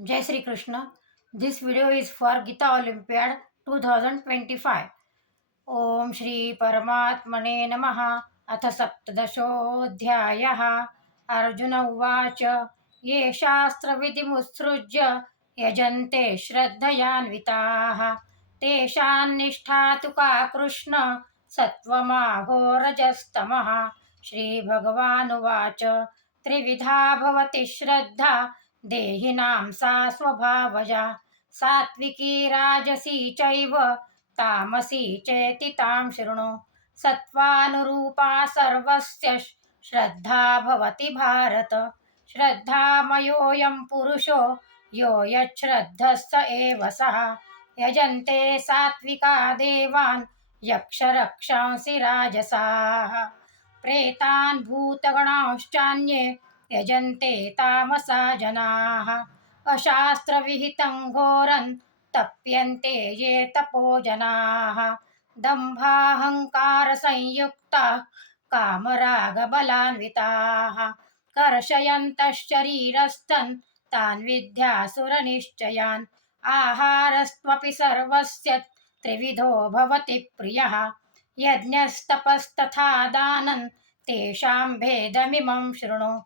Jai Sri Krishna. This video is for Gita Olympiad 2025. Om Shri Paramatmane Namaha. अथ सप्तदशोऽध्यायः. अर्जुन उवाच ये शास्त्रविधिमुत्सृज्य यजन्ते श्रद्धयान्विताः तेषान्निष्ठा तु का कृष्ण सत्त्वमाहोरजस्तमः. श्रीभगवानुवाच त्रिविधा भवति श्रद्धा देहिनां सा स्वभावजा सात्विकी राजसी चैव तामसी चेति तां शृणु. सत्त्वानुरूपा सर्वस्य श्रद्धा भवति भारत. श्रद्धामयोऽयं पुरुषो यो यच्छ्रद्धः स एव सः. यजन्ते सात्विका देवान् यक्षरक्षांसि राजसाः प्रेतान् भूतगणांश्चान्ये यजन्ते तामसा जनाः. अशास्त्रविहितं घोरं तप्यन्ते ये तपो जनाः. दम्भाहङ्कारसंयुक्ताः कामरागबलान्विताः कर्षयन्तः शरीरस्थं तान् विद्यासुरनिश्चयान्. आहारस्त्वपि सर्वस्य त्रिविधो भवति प्रियः. यज्ञस्तपस्तथा दानं तेषां भेदमिमं शृणु.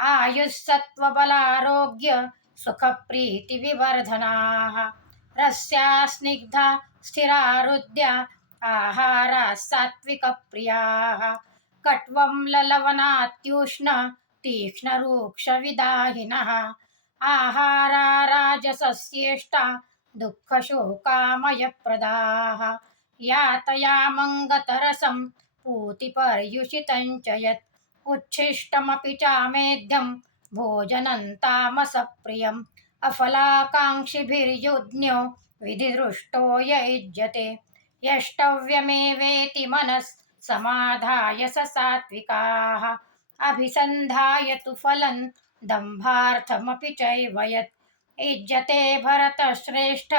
आयुस्सत्त्वबलारोग्य सुखप्रीतिविवर्धनाः. रस्या स्निग्धा स्थिरारुद्या आहाराः सात्विकप्रियाः. कट्वं ललवनात्युष्ण तीक्ष्णरूक्षविदाहिनः. आहारा राजसस्येष्टा दुःखशोकामयप्रदाः. यातयामङ्गतरसं पूतिपर्युषितं च यत् उच्छिष्टमपि चामेध्यं भोजनं तामसप्रियम्. अफलाकाङ्क्षिभिर्युज्ञो विधिदृष्टो य युज्यते यष्टव्यमेवेति मनः समाधाय स सात्विकाः. अभिसन्धाय तु फलं दम्भार्थमपि चैव यत् युज्यते भरतश्रेष्ठ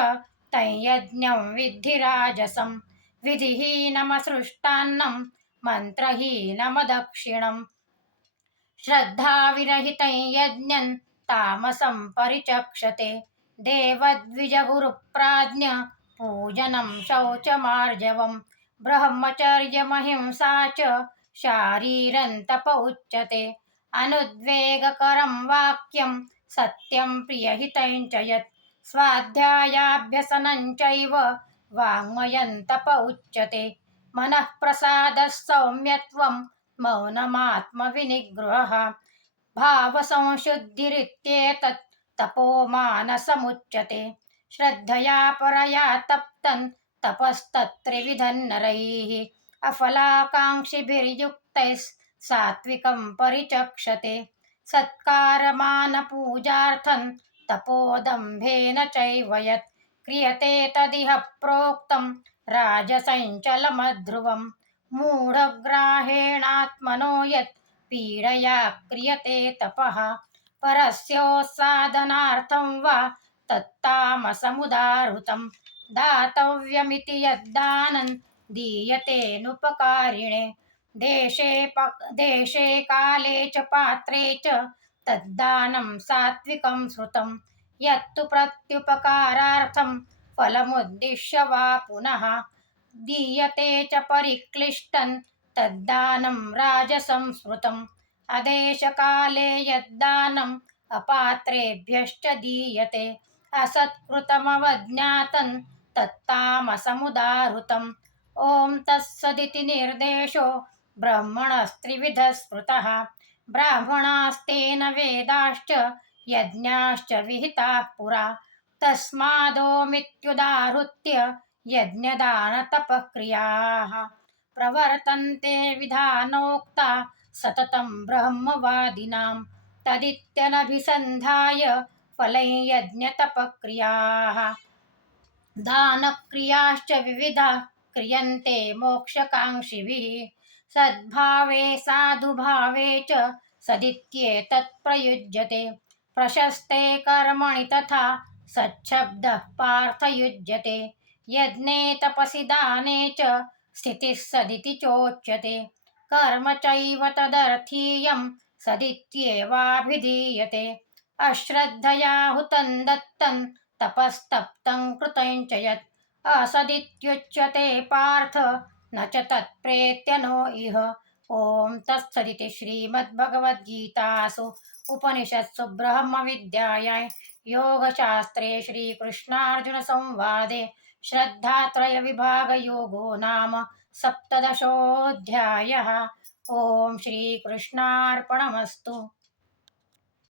तं यज्ञं विद्धि राजसं. विधिहीनमसृष्टान्नं मन्त्रहीनमदक्षिणम्. श्रद्धाविरहितं यज्ञं तामसं परिचक्षते. देवद्विजगुरुप्राज्ञ पूजनं शौचमार्जवम्. ब्रह्मचर्यमहिंसा च शारीरं तप उच्यते. अनुद्वेगकरं वाक्यं सत्यं प्रियहितं च यत् स्वाध्यायाभ्यसनं चैव वाङ्मयं तप उच्यते. मनःप्रसादः सौम्यत्वं मौनमात्मविनिग्रहः. भावसंशुद्धिरित्येतत् तपोमानसमुच्यते. श्रद्धया परया तप्तं तपस्तत्त्रिविधं नरैः. अफलाकाङ्क्षिभिर्युक्तैः सात्विकं परिचक्षते. सत्कारमानपूजार्थं तपोदम्भेन चैव यत् क्रियते तदिह प्रोक्तं राजसञ्चलमध्रुवम्. मूढग्राहेणात्मनो यत् पीडया क्रियते तपः परस्योत्सादनार्थं वा तत्तामसमुदाहृतं. दातव्यमिति यद्दानं दीयतेऽनुपकारिणे. देशे काले च पात्रे च तद्दानं सात्विकं श्रुतं. यत्तु प्रत्युपकारार्थं फलमुद्दिश्य वा पुनः दीयते च परिक्लिष्टं तद्दानं राजसं स्मृतम्. अदेशकाले यद्दानम् अपात्रेभ्यश्च दीयते असत्कृतमवज्ञातं तत्तामसमुदाहृतम्. ॐ तत्सदिति निर्देशो ब्रह्मणस्त्रिविधः स्मृतः. ब्राह्मणास्तेन वेदाश्च यज्ञाश्च विहिताः पुरा. तस्मादोमित्युदाहृत्य यज्ञदानतपक्रियाः प्रवर्तन्ते विधानोक्ता सततं ब्रह्मवादिनां. तदित्यनभिसन्धाय फलं यज्ञतपक्रियाः. दानक्रियाश्च विविधाः क्रियन्ते मोक्षकाङ्क्षिभिः. सद्भावे साधुभावे च सदित्येतत् प्रयुज्यते. प्रशस्ते कर्मणि तथा सच्छब्दः पार्थयुज्यते. यज्ञे तपसि दाने च स्थितिः सदिति चोच्यते. कर्म चैव तदर्थीयं सदित्येवाभिधीयते. अश्रद्धया हुतं दत्तं तपस्तप्तं कृतं च यत् असदित्युच्यते पार्थ न च तत्प्रेत्य नो इह। ॐ तत्सदिति श्रीमद्भगवद्गीतासु उपनिषत्सु ब्रह्मविद्यायां योगशास्त्रे श्रीकृष्णार्जुनसंवादे श्रद्धात्रयविभागयोगो नाम सप्तदशोऽध्यायः। ॐ श्रीकृष्णार्पणमस्तु।